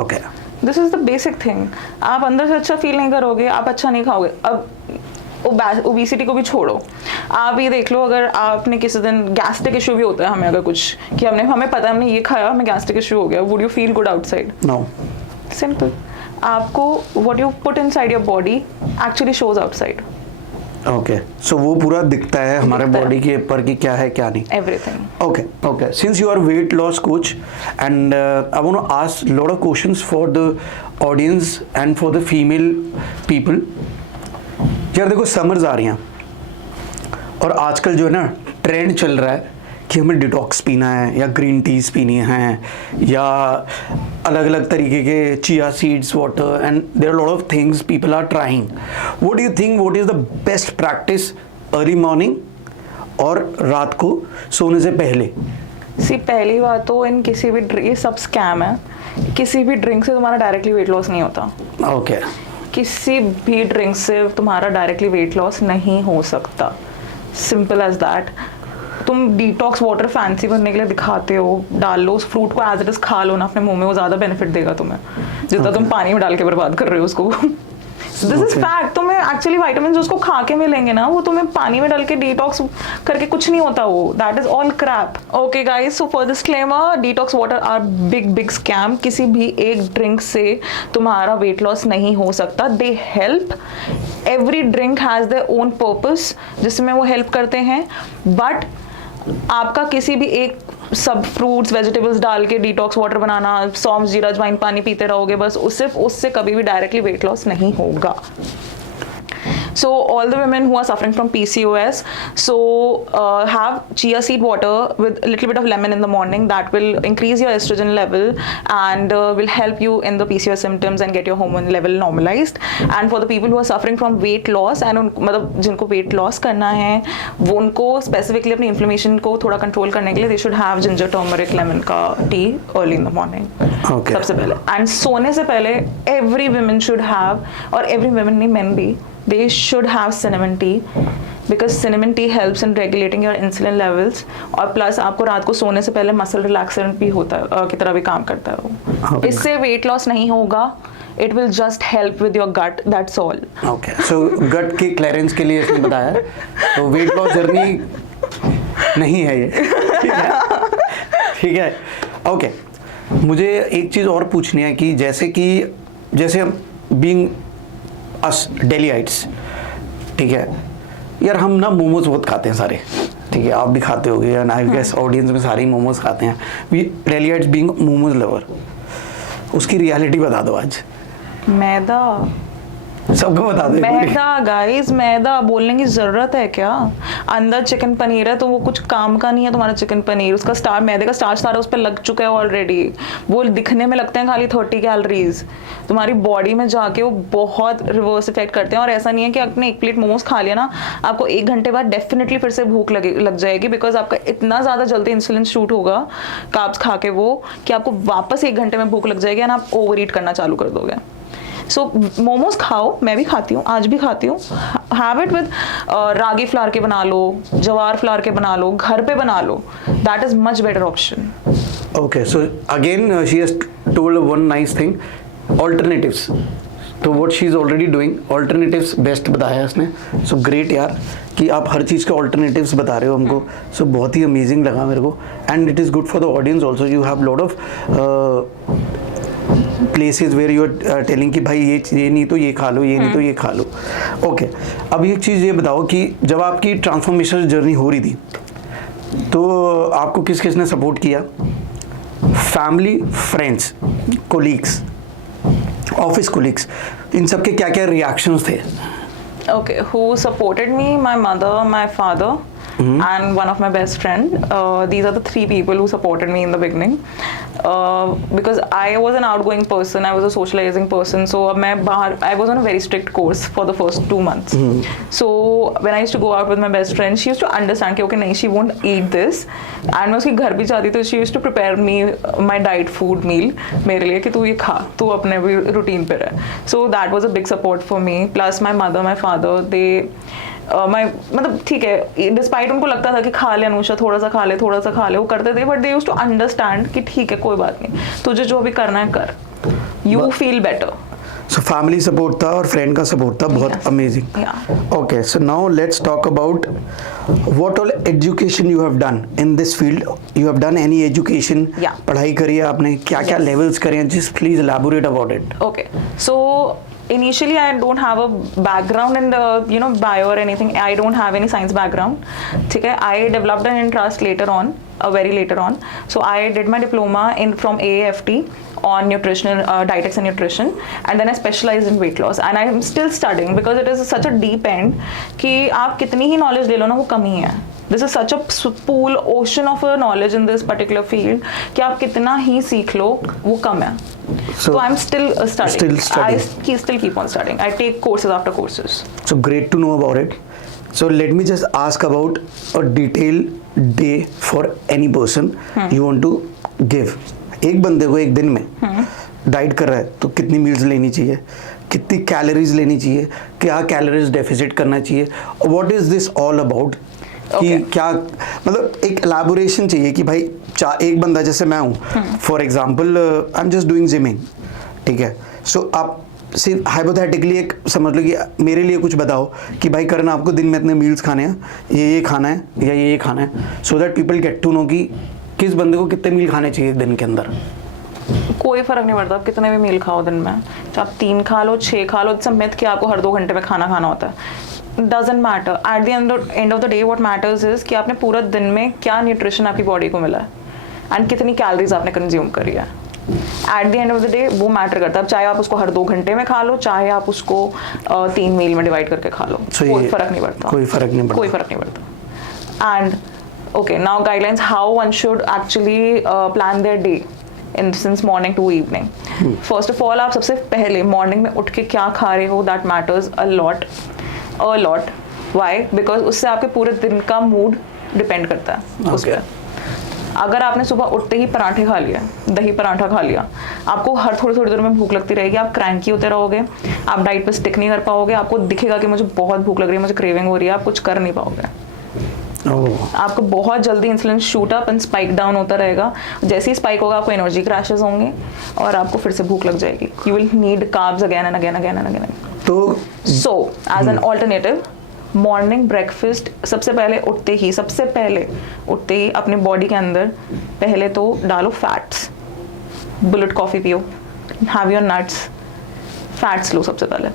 Okay. This is the basic thing. आप अंदर से अच्छा feel नहीं करोगे, आप अच्छा नहीं खाओगे. अब ओबेसिटी को भी छोड़ो, आप ये देख लो, अगर आपने किसी दिन गैस्ट्रिक इशू भी होता है हमें, अगर कुछ कि हमें पता है हमने ये खाया, हमें गैस्ट्रिक इशू हो गया, would you feel good outside? No. Simple. आपको what you put inside your body actually shows outside. Okay, so वो पूरा दिखता है हमारे दिखता है. बॉडी के ऊपर कि क्या है क्या नहीं. Everything. Okay. Since you are weight loss coach, and I want to ask a lot of questions for the audience and for the female people. यार देखो, समर्स आ रही हैं और आजकल जो है ना ट्रेंड चल रहा है कि हमें डिटॉक्स पीना है या ग्रीन टीज पीनी है या अलग अलग तरीके के chia seeds water, and there are lot of things people are trying. What do you think, what is the best practice early morning और रात को सोने से पहले? पहली बात तो इन किसी भी ये सब स्कैम है. किसी भी ड्रिंक से तुम्हारा डायरेक्टली वेट लॉस नहीं होता. ओके. किसी भी ड्रिंक से तुम्हारा डायरेक्टली वेट लॉस नहीं हो सकता. Simple as that. तुम डिटॉक्स वाटर फैंसी बनने के लिए दिखाते हो, डाल लो उस फ्रूट को एज इट इज, खा लो ना अपने मुंह में, वो ज्यादा बेनिफिट देगा तुम्हें जितना तुम पानी में डाल के बर्बाद कर रहे हो उसको. This is fact. तुम्हें एक्चुअली विटामिन उसको खा के मिलेंगे ना, वो तुम्हें पानी में डाल के डिटॉक्स करके कुछ नहीं होता. वो that is all crap. Okay guys, so for disclaimer, detox water are big scam. किसी भी एक ड्रिंक से तुम्हारा वेट लॉस नहीं हो सकता. They help. Every drink has their own purpose जिसमें वो हेल्प करते हैं, बट आपका किसी भी एक सब फ्रूट्स वेजिटेबल्स डाल के डिटॉक्स वाटर बनाना, सौंफ जीरा अजवाइन पानी पीते रहोगे बस, उससे कभी भी डायरेक्टली वेट लॉस नहीं होगा. So all the women who are suffering from PCOS, so have chia seed water with a little bit of lemon in the morning. That will increase your estrogen level and will help you in the PCOS symptoms and get your hormone level normalized. And for the people who are suffering from weight loss and मतलब जिनको weight loss करना है, वो उनको specifically अपनी inflammation को थोड़ा control करने के लिए they should have ginger turmeric lemon का tea early in the morning. Okay. सबसे पहले. And सोने से पहले every women should have, और every women नहीं, men भी, they should have cinnamon tea because cinnamon tea helps in regulating your insulin levels, और प्लस आपको रात को सोने से पहले मसल रिलैक्सेंट भी होता है की तरह भी काम करता है वो. Okay. इससे वेट लॉस नहीं होगा. It will just help with your gut, that's all. Okay, so gut के क्लियरेंस के लिए इसने बताया, तो वेट लॉस जर्नी नहीं है ये. ठीक है. ओके, मुझे एक चीज़ और पूछनी है कि जैसे हम बीइंग अस डेलीइट्स, ठीक है यार, हम ना मोमोज बहुत खाते हैं सारे, ठीक है, आप भी खाते होगे एंड आई गेस ऑडियंस में सारे मोमोज खाते हैं. वी डेलीइट्स बीइंग मोमोज लवर, उसकी रियलिटी बता दो आज. मैदा, सबको बता दो. मैदा गाइस, मैदा बोलने की जरूरत है क्या? अंदर चिकन पनीर है तो वो कुछ काम का नहीं है तुम्हारा चिकन पनीर. उसका स्टार, मैदे का स्टार्च सारा उस पर लग चुका है ऑलरेडी. वो दिखने में लगते हैं खाली 30 कैलोरीज, तुम्हारी बॉडी में जाके वो बहुत रिवर्स इफेक्ट करते हैं. और ऐसा नहीं है कि आपने एक प्लेट मोमोज खा लिया ना, आपको 1 घंटे बाद डेफिनेटली फिर से भूख लग जाएगी, बिकॉज आपका इतना ज्यादा जल्दी इंसुलिन शूट होगा कार्ब्स खा के वो, कि आपको वापस 1 घंटे में भूख लग जाएगी एंड आप ओवर ईट करना चालू कर दोगे. सो मोमोज खाओ, मैं भी खाती हूँ, आज भी खाती हूँ. Have it with ragi flower के बना लो, जवार फ्लावर के बना लो, घर पे बना लो. That is much better option. Okay, so again she has told one nice thing, alternatives. तो what she is already doing, alternatives best बताया उसने. सो ग्रेट यार कि आप हर चीज़ के ऑल्टरनेटिव्स बता रहे हो हमको. सो बहुत ही अमेजिंग लगा मेरे को, and it is good for the audience also. You have lot of places where you are telling कि भाई ये नहीं तो ये खा लो, ये नहीं तो ये खा लो. ओके, अब एक चीज़ ये बताओ कि जब आपकी ट्रांसफॉर्मेशन जर्नी हो रही थी तो आपको किस किसने सपोर्ट किया? Family, friends, colleagues, office colleagues, इन सब के क्या क्या रिएक्शंस थे? Okay, who supported me? My mother, my father, and one of my best friend. These are the 3 people who supported me in the beginning. Because I was an outgoing person, I was a socializing person, so I was on a very strict course for the first 2 months. So when I used to go out with my best friend, she used to understand कि okay नहीं, she won't eat this, and मैं उसके घर भी जाती तो she used to prepare me my diet food meal मेरे लिए कि तू ये खा, तू अपने भी रूटीन पे रह. So that was a big support for me. Plus my mother, my father, they मतलब ठीक है, डिस्पाइट उनको लगता था कि खा ले अनुषा, थोड़ा सा खा ले, थोड़ा सा खा ले, वो करते थे, but they used to understand कि ठीक है कोई बात नहीं, तुझे जो भी करना है कर. you feel better. So family support था और friend का support था, बहुत Yes. amazing. Yeah. Okay, so now let's talk about what all education you have done in this field. You have done any education? Yeah. पढ़ाई करी है आपने, क्या क्या Yes. levels करे हैं? Just please elaborate about it. Okay, so initially I don't have a background in the bio or anything. I don't have any science background. ठीक है, I developed an interest later on, very later on. So I did my diploma from AAFT on nutritional dietetics and nutrition, and then I specialized in weight loss, and I'm still studying because it is such a deep end कि आप कितनी ही knowledge ले लो ना, वो कम ही है. This is such a pool ocean of knowledge in this particular field कि आप कितना ही सीख लो वो कम है. So I'm still studying. I still keep on studying. I take courses after courses. So great to know about it. So let me just ask about a detailed day for any person you want to give. एक बंदे को एक दिन में diet कर रहा है तो कितनी मील्स लेनी चाहिए, कितनी कैलोरीज लेनी चाहिए, क्या कैलोरीज डेफिसिट करना चाहिए, what is this all about कि क्या मतलब एक एलैबोरेशन चाहिए कि भाई एक बंदा जैसे मैं हूँ for example I am just doing gymming, ठीक है, सो आप सिर्फ हाइपोथेटिकली एक समझ लो कि मेरे लिए कुछ बताओ कि भाई करना आपको दिन में इतने मील्स खाने हैं, ये खाना है या ये खाना है, so that people get to know कि किस बंदे को कितने मील खाने चाहिए एक दिन के अंदर. कोई फर्क नहीं पड़ता आप कितने भी मील खाओ दिन में, चाहे आप 3 खा लो 6 खा लो, इट्स अ मिथ कि आपको हर 2 घंटे में खाना होता है. Doesn't matter. Eight the end of the day what matters is कि आपने पूरा दिन में क्या न्यूट्रिशन आपकी बॉडी को मिला है एंड कितनी कैलोरीज आपने कंज्यूम करी है. Eight the end of the day वो मैटर करता है. चाहे आप उसको हर 2 घंटे में खा लो, चाहे आप उसको 3 मील में डिवाइड करके खा लो, कोई फर्क नहीं पड़ता. कोई फर्क नहीं पड़ता. And okay, now guidelines how one should actually plan their day in since morning to evening. First of all, आप सबसे पहले morning में उठ के क्या खा रहे हो, that matters a lot. Why? Because उससे आपके पूरे दिन का mood depend करता है उस पर. अगर आपने सुबह उठते ही पराठे खा लिया, दही पराठा खा लिया, आपको हर थोड़ी देर में भूख लगती रहेगी, आप क्रैंकी होते रहोगे, आप डाइट पे स्टिक नहीं कर पाओगे, आपको दिखेगा कि मुझे बहुत भूख लग रही है, मुझे क्रेविंग हो रही है, आप कुछ कर नहीं पाओगे. आपको बहुत जल्दी insulin shoot up and spike down होता रहेगा. जैसे ही स्पाइक होगा आपको एनर्जी क्रैशेस होंगे और आपको फिर से भूख लग जाएगी. You will need carbs again and again. तो so as an alternative morning breakfast सबसे पहले उठते ही अपने बॉडी के अंदर पहले तो डालो फैट्स. बुलेट कॉफ़ी पियो, हैव योर नट्स, फैट्स लो सबसे पहले,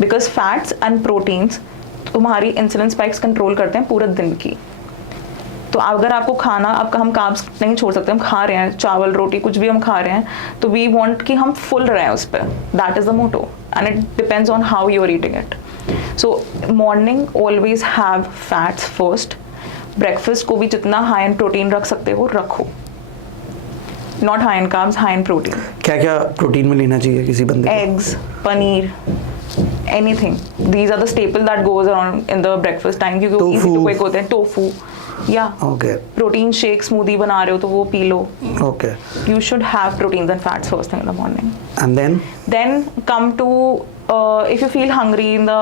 बिकॉज फैट्स एंड प्रोटीन्स तुम्हारी इंसुलिन स्पाइक्स कंट्रोल करते हैं पूरे दिन की. तो अगर आपको खाना हम कार्ब्स नहीं छोड़ सकते, हम खा रहे हैं चावल रोटी कुछ भी हम खा रहे हैं, तो वी वांट कि हम फुल रहें उस पर. That is the motto and it depends on how you are eating it. So morning always have fats first. Breakfast को भी जितना हाई इन प्रोटीन रख सकते हो रखो, not high in carbs, high in protein. क्या क्या प्रोटीन में लेना चाहिए किसी बंदे को? Eggs, paneer, anything. These are the staple that goes around in the breakfast time क्योंकि easy to quick होते हैं. टोफू या प्रोटीन शेक स्मूदी बना रहे हो तो वो P low. You should have proteins and fats first thing in the morning. And then come to if you feel hungry in the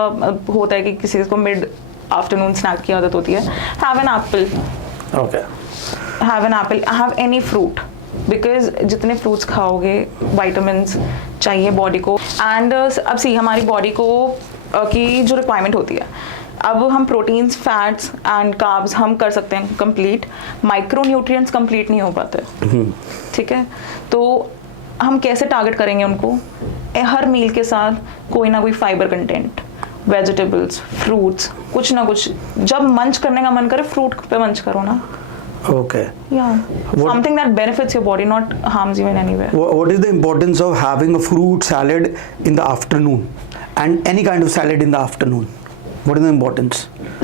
होता है कि किसी को mid afternoon snack की आदत होती है, have an apple. Have an apple. Have any fruit. Because जितने फ्रूट्स खाओगे वाइटामिन्स चाहिए बॉडी को. एंड अब सी हमारी बॉडी को की जो रिक्वायरमेंट होती है, अब हम प्रोटीन्स फैट्स एंड कार्ब्स हम कर सकते हैं कंप्लीट, माइक्रो न्यूट्रिएंट्स कंप्लीट नहीं हो पाते. ठीक है, तो हम कैसे टारगेट करेंगे उनको? हर मील के साथ कोई ना कोई फाइबर कंटेंट, वेजिटेबल्स, फ्रूट्स, कुछ ना कुछ. जब मंच करने का मन करे फ्रूट पे मंच करो ना. Okay. Yeah. Something that benefits your body, not harms you in any way. What is the importance of having a fruit salad in the afternoon and any kind of salad in the afternoon? What is the importance?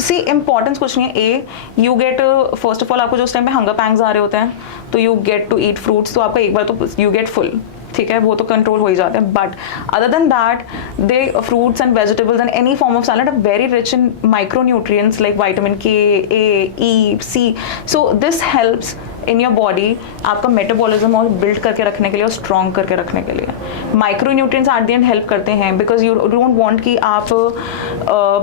See, importance कुछ नहीं है. You get first of all आपको जो उस time पे hunger pangs आ रहे होते हैं तो you get to eat fruits, तो आपका एक बार तो you get full. ठीक है, वो तो कंट्रोल हो ही जाते हैं. But other than that they fruits and vegetables and any form of salad are very rich in micro nutrients like vitamin K, A, E, C. So this helps in your body आपका metabolism और build करके रखने के लिए और strong करके रखने के लिए. Micro nutrients eight the and help करते हैं बिकॉज यू डोंट वांट कि आप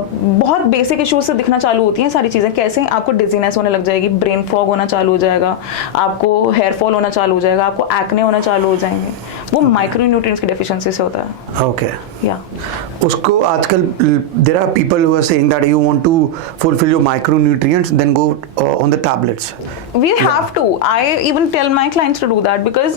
बहुत बेसिक इश्यूज से दिखना चालू होती हैं सारी चीज़ें. कैसे? आपको डिजीनेस होने लग जाएगी, ब्रेन फॉग होना चालू हो जाएगा, आपको हेयर फॉल होना चालू हो जाएगा, आपको एक्ने होना चालू हो जाएंगे. वो माइक्रोन्यूट्रिएंट्स की डेफिशिएंसी से होता है। ओके, या उसको आजकल there are people who are saying that you want to fulfil your micronutrients then go on the tablets. we have to, I even tell my clients to do that because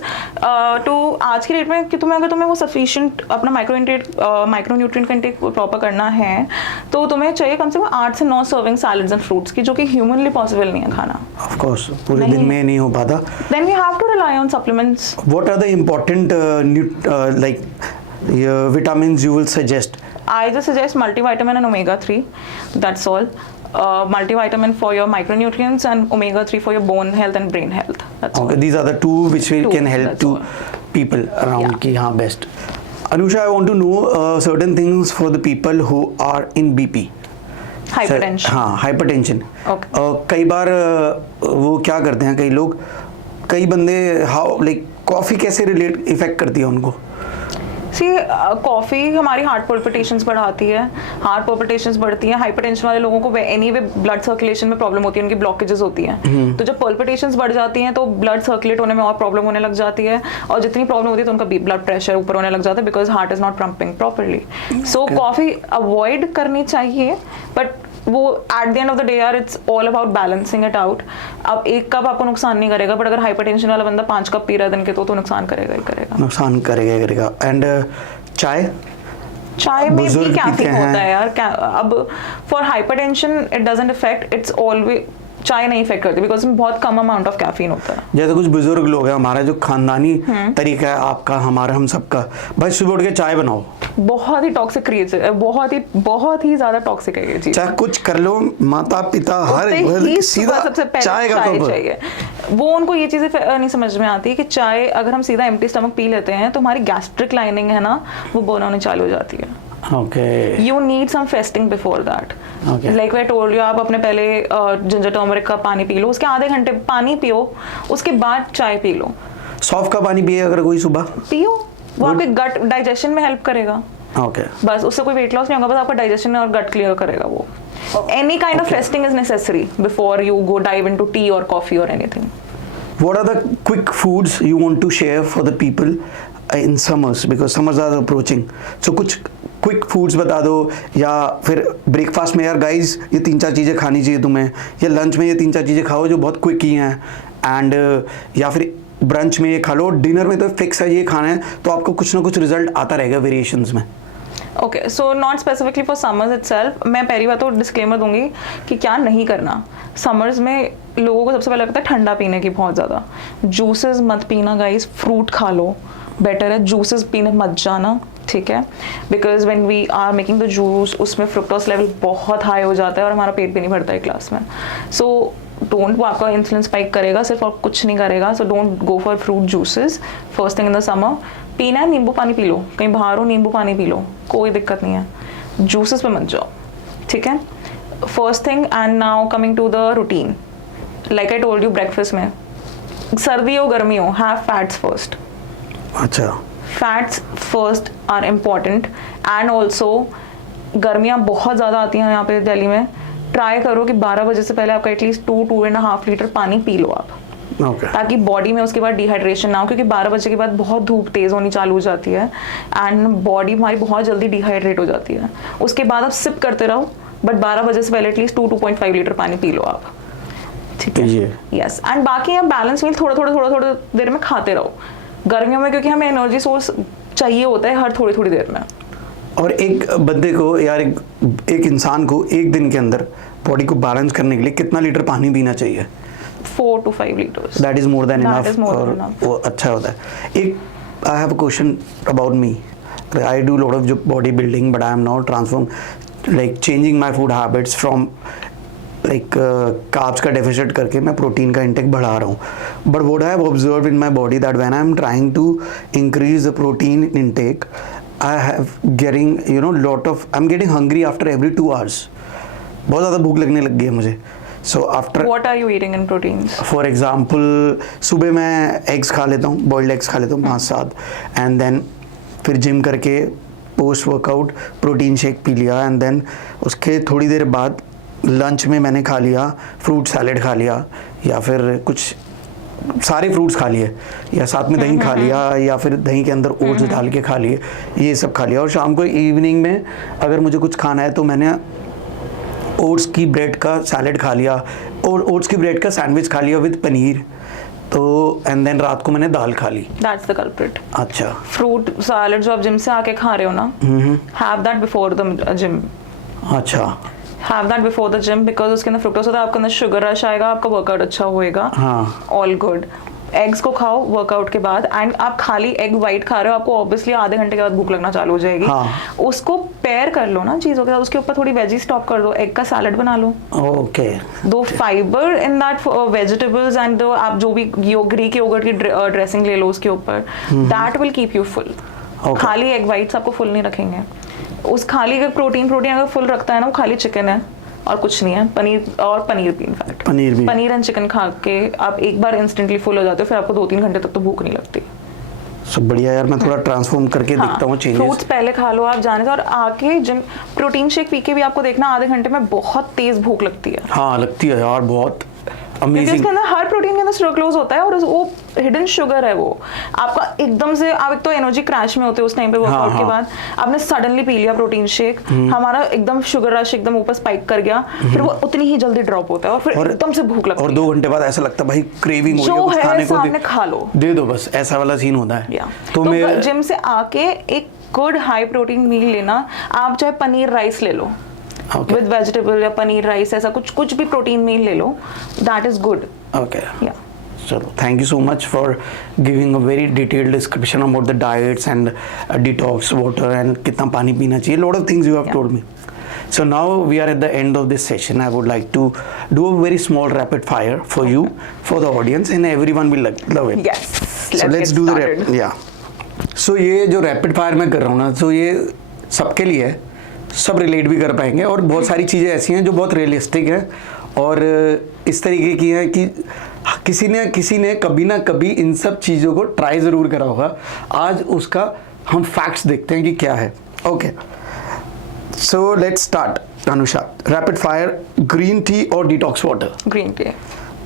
to आज की date में कि अगर तुम्हें वो sufficient अपना micronutrient content proper करना है तो तुम्हें चाहिए कम से कम 8 से 9 सर्विंग सैलड्स एंड फ्रूट्स की, जो कि ह्यूमनली पॉसिबल नहीं है खाना। ऑफ कोर्स पूरे दिन में नहीं हो पाता। Then we have to rely on supplements. What are the important vitamins you will suggest? I just suggest multivitamin and omega-3. That's all. Multivitamin for your micronutrients and omega-3 for your bone health and brain health. That's all. Okay, these are the two which we Two, can help that's to all. people around Yeah. ki हाँ best. Anusha, I want to know certain things for the people who are in BP. Hypertension. हाँ, hypertension. Okay. कई बार वो क्या करते हैं कई लोग, कई बंदे हाउ लाइक कॉफ़ी कैसे रिलेट इफेक्ट करती है उनको? सी कॉफ़ी हमारी हार्ट पल्पिटेशंस बढ़ाती है, हार्ट पल्पिटेशंस बढ़ती है। हाइपरटेंशन वाले लोगों को एनीवे ब्लड सर्कुलेशन में प्रॉब्लम होती है, उनकी ब्लॉकेजेस होती हैं। तो जब पल्पिटेशंस बढ़ जाती हैं तो ब्लड सर्कुलेट होने में और प्रॉब्लम होने लग जाती है, और जितनी प्रॉब्लम होती है तो उनका ब्लड प्रेशर ऊपर होने लग जाता है because heart is not pumping properly. So coffee avoid करनी चाहिए, बट वो at the end of the day यार it's all about balancing it out. अब एक कप आपको नुकसान नहीं करेगा, बट अगर हाइपरटेंशन वाला बंदा 5 कप पी रहा है दिन के तो नुकसान करेगा ही करेगा। नुकसान करेगा। एंड चाय में भी बुजुर्ग पीते कैफीन हैं। होता है यार। अब for hypertension it doesn't effect, it's always चाय नहीं इफेक्ट करती बिकॉज में बहुत कम अमाउंट ऑफ कैफीन होता है। जैसे कुछ बुजुर्ग लोग हैं, हमारा जो खानदानी तरीका है, आपका हमारा हम सबका, भाई सुबह उठ के चाय बनाओ, बहुत ही टॉक्सिक क्रिएचर है, बहुत ही ज्यादा टॉक्सिक है ये चीज। चाहे कुछ कर लो, माता पिता हर सीधा सबसे पहले चाय का कप चाहिए। वो उनको ये चीजें नहीं समझ में आती कि चाय अगर हम सीधा एम्प्टी स्टमक पी लेते हैं तो हमारी गैस्ट्रिक लाइनिंग है ना, वो बर्न होने चालू हो जाती है। Okay. You need some fasting before that. Okay. Like I told you, आप अपने पहले जिंजर टर्मरिक का पानी पी लो, उसके आधे घंटे पानी पियो, उसके बाद चाय पी लो। सौंफ का पानी पिए अगर कोई सुबह पियो, वो आपके गट डाइजेशन में हेल्प करेगा। ओके, बस उससे कोई वेट लॉस नहीं होगा, बस आपका डाइजेशन और गट क्लियर करेगा वो। Any kind of fasting is necessary before you go dive into tea or coffee or anything. What are the quick foods you want to share for the people in summers, because summers are approaching? So कुछ quick foods बता दो, या फिर breakfast में यार guys ये 3-4 चीज़ें खानी चाहिए तुम्हें, या लंच में ये 3-4 चीज़ें खाओ जो बहुत क्विक ही हैं, एंड या फिर ब्रंच में ये खा लो, डिनर में तो फिक्स है ये खाना है, तो आपको कुछ ना कुछ रिजल्ट आता रहेगा वेरिएशंस में। Okay, so not specifically for summers itself. मैं पहली बात तो डिस्क्लेमर दूंगी कि क्या नहीं करना। समर्स में लोगों को सबसे पहले लगता है ठंडा पीने की बहुत ज़्यादा। जूसेस मत पीना गाइस, फ्रूट खा लो, बेटर है। जूसेस पीने मत जाना, ठीक है, because when we are making the juice उसमें फ्रुक्टोज लेवल बहुत हाई हो जाता है और हमारा पेट भी नहीं भरता है क्लास में। सो डोंट, वो आपका इंसुलिन स्पाइक करेगा सिर्फ और कुछ नहीं करेगा। So don't go for fruit juices first thing in the summer. पीना है नींबू पानी पी लो, कहीं बाहर हो नींबू पानी पी लो, कोई दिक्कत नहीं है। जूसेस पे मत जाओ, ठीक है, first thing. And now coming to the routine, like I told you, breakfast में सर्दी हो गर्मी हो, हैव फैट्स फर्स्ट। अच्छा, fats first are important. And also गर्मियाँ बहुत ज़्यादा आती हैं यहाँ पे दिल्ली में, ट्राई करो कि 12 बजे से पहले आपका एटलीस्ट 2-2.5 लीटर पानी पी लो आप, okay. ताकि बॉडी में उसके बाद डिहाइड्रेशन ना हो, क्योंकि 12 बजे के बाद बहुत धूप तेज़ होनी चालू हो जाती है एंड बॉडी हमारी बहुत जल्दी डिहाइड्रेट हो जाती है। उसके बाद आप सिप करते रहो, बट 12 बजे से पहले एटलीस्ट 2-2.5 लीटर पानी पी लो आप, ठीक है। यस, एंड बाकी आप बैलेंस मील थोड़ा देर में खाते रहो गर्मियों में, क्योंकि हमें एनर्जी सोर्स चाहिए होता है हर थोड़ी देर में। और एक बंदे को यार, एक इंसान को एक दिन के अंदर बॉडी को बैलेंस करने के लिए कितना लीटर पानी पीना चाहिए? 4 to 5 liters. That is more than That is more enough, than enough. वो अच्छा होता है। एक I have a question about me, I do lot of bodybuilding, but I am not transform, like changing my food habits from like carbs का deficit करके मैं protein का intake बढ़ा रहा हूँ। But what I have observed in my body that when I am trying to increase the protein intake, I have getting lot of, I am getting hungry after every 2 hours। बहुत ज़्यादा भूख लगने लग गई है मुझे। So after, What are you eating in proteins? For example सुबह मैं एग्स खा लेता हूँ, बॉइल्ड एग्स खा लेता हूँ 5-7, एंड देन फिर जिम करके post workout protein shake P लिया, एंड देन उसके थोड़ी देर बाद लंच में मैंने खा लिया फ्रूट सैलेड खा लिया, या फिर कुछ सारे फ्रूट्स खा लिए या साथ में दही खा लिया या फिर दही के अंदर ओट्स डाल के खा लिए, ये सब खा लिया। और शाम को इवनिंग में अगर मुझे कुछ खाना है तो मैंने ओट्स की ब्रेड का सैलेड खा लिया और ओट्स की ब्रेड का सैंडविच खा लिया विद पनीर, तो एंड देन रात को मैंने दाल खा ली। That's the culprit. अच्छा, फ्रूट सैलेड जो आप जिम से आके खा रहे हो ना, have that before the gym. अच्छा, have that before the gym, because उसके अंदर फ्रुक्टोज होता है, आपके अंदर शुगर रश आएगा, आपका वर्कआउट अच्छा होएगा। हाँ, ऑल गुड। एग्स को खाओ वर्कआउट के बाद, एंड आप खाली एग वाइट खा रहे हो, आपको ऑब्वियसली आधे घंटे के बाद भूख लगना चालू हो जाएगी। हाँ। उसको पेयर कर लो ना चीज़ों के साथ, उसके ऊपर थोड़ी वेजी स्टॉप कर दो, एग का सैलेड बना लो, ओके, दो fibre in that vegetables and आप जो भी ग्रीक योगर्ट की ड्रेसिंग ले लो उसके ऊपर, that will keep you full. खाली एग वाइट्स आपको फुल नहीं रखेंगे। उस खाली का प्रोटीन अगर फुल रखता है ना, वो खाली चिकन है और कुछ नहीं है। पनीर भी इनफैक्ट, पनीर एंड चिकन खा के आप एक बार इंस्टेंटली फुल हो जाते हो, फिर आपको 2-3 घंटे तक तो भूख नहीं लगती। सब बढ़िया यार, मैं थोड़ा ट्रांसफॉर्म करके देखता हूँ चेंजेस। फ्रूट्स पहले खा लो आप जाने से, और आके जिम प्रोटीन शेक पी के भी आपको देखना आधे घंटे में बहुत तेज भूख लगती है। हाँ लगती है यार, बहुत क्योंकि अमेजिंग। उसके अंदर हर प्रोटीन के अंदर सुक्रोज होता है और वो हिडन शुगर है। वो आपका एकदम से, आप एक तो एनर्जी क्रैश में होते हो उस टाइम पे वर्कआउट के बाद, आपने सडनली पी लिया प्रोटीन शेक, हमारा एकदम शुगर रश एकदम ऊपर स्पाइक कर गया, फिर वो उतनी ही जल्दी ड्रॉप होता है और फिर एकदम से भूख लगती है। और 2 घंटे बाद ऐसा लगता है भाई क्रेविंग हो रही है, कुछ खाने को सामने खा लो, दे दो बस, ऐसा वाला सीन होता है। तो जिम से आके एक गुड हाई प्रोटीन मील लेना, आप चाहे पनीर राइस ले लो विद वेजिटेबल या पनीर राइस, ऐसा कुछ भी प्रोटीन मील ले लो, दैट इज गुड। ओके, चलो, thank you so much for giving a very detailed description about the diets and detox water and कितना पानी पीना चाहिए, lot of things you have told me. So now we are at the end of this session. I would like to do a very small rapid fire for you, for the audience, and everyone will love it. Yes. So let's do the rapid. Yeah. So ये जो rapid fire मैं कर रहा हूँ ना, तो ये सबके लिए है, सब रिलेट भी कर पाएंगे, और बहुत सारी चीज़ें ऐसी हैं जो बहुत रियलिस्टिक हैं और इस तरीके की हैं कि किसी ने कभी ना कभी इन सब चीज़ों को ट्राई ज़रूर करा होगा। आज उसका हम फैक्ट्स देखते हैं कि क्या है। Okay, so let's start. Anusha, rapid fire, green tea or detox water? Green tea.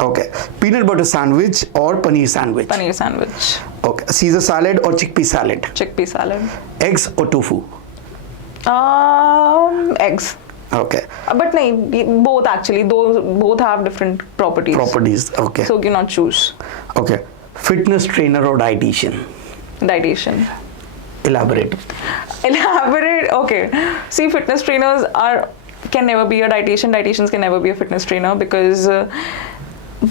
Okay, peanut butter sandwich or paneer sandwich? Paneer sandwich. Okay, Caesar salad or chickpea salad? Chickpea salad. Eggs or tofu? Eggs. Okay. But nahi, both actually, both have different properties. Okay. So you cannot choose. Okay, fitness trainer or dietitian? Dietitian. Elaborate. Okay, see, fitness trainers can never be a dietitian, dietitians can never be a fitness trainer, because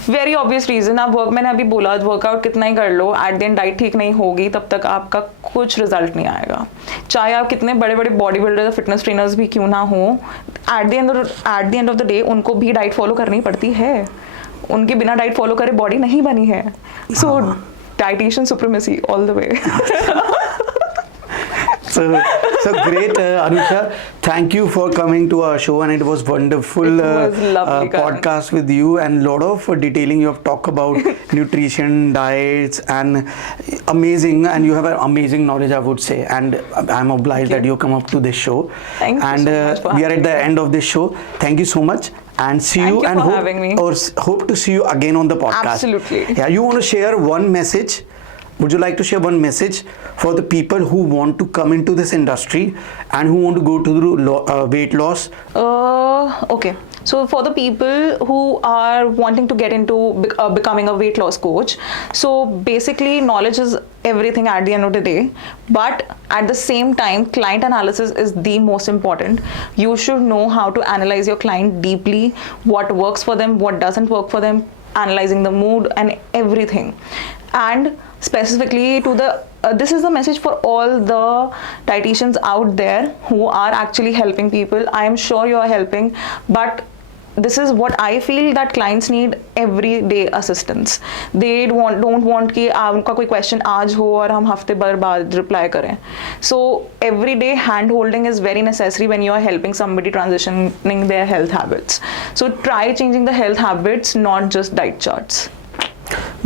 very obvious reason, मैंने अभी बोला workout कितना ही कर लो, eight the and diet ठीक नहीं होगी तब तक आपका कुछ रिजल्ट नहीं आएगा। चाहे आप कितने बड़े बड़े बॉडी बिल्डर या फिटनेस ट्रेनर्स भी क्यों ना हो, eight the end of the day उनको भी डाइट फॉलो करनी पड़ती है। उनके बिना डाइट फॉलो करे बॉडी नहीं बनी है। So dietitian supremacy all the way. So great, Anusha. Thank you for coming to our show, and it was wonderful. It was lovely, podcast with you, and lot of detailing. You have talked about nutrition, diets, and amazing. And you have an amazing knowledge, I would say. And I'm obliged that you come up to this show. Thank you so much for we are at the end of this show. Thank you so much. And see Thank you, you and for having me. hope to see you again on the podcast. Absolutely. Yeah, you want to share one message? Would you like to share one message for the people who want to come into this industry and who want to go to weight loss? Okay, so for the people who are wanting to get into becoming a weight loss coach, so basically knowledge is everything at the end of the day, but at the same time client analysis is the most important. You should know how to analyze your client deeply, what works for them, what doesn't work for them, analyzing the mood and everything. And specifically to the this is the message for all the dietitians out there who are actually helping people. I am sure you are helping, but this is what I feel that clients need everyday assistance. They don't want कि उनका कोई question आज हो और हम हफ्ते भर बाद reply करें. So everyday hand holding is very necessary when you are helping somebody transitioning their health habits. So try changing the health habits, not just diet charts.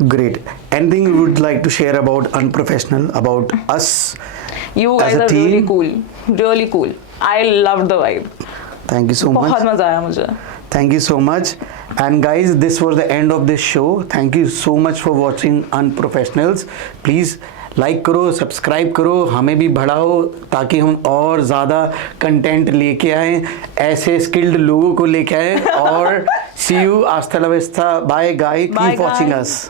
Great. Anything you would like to share about Unprofessional, about us? You guys are really cool. Really cool. I loved the vibe. Thank you so much. बहुत मजा आया मुझे. Thank you so much. And guys, this was the end of this show. Thank you so much for watching Unprofessionals. Please like करो, subscribe करो, हमें भी बढ़ाओ ताकि हम और ज़्यादा कंटेंट लेके आएँ, ऐसे स्किल्ड लोगों को लेके आएँ. और सी you, hasta la vista, bye guys, keep watching us.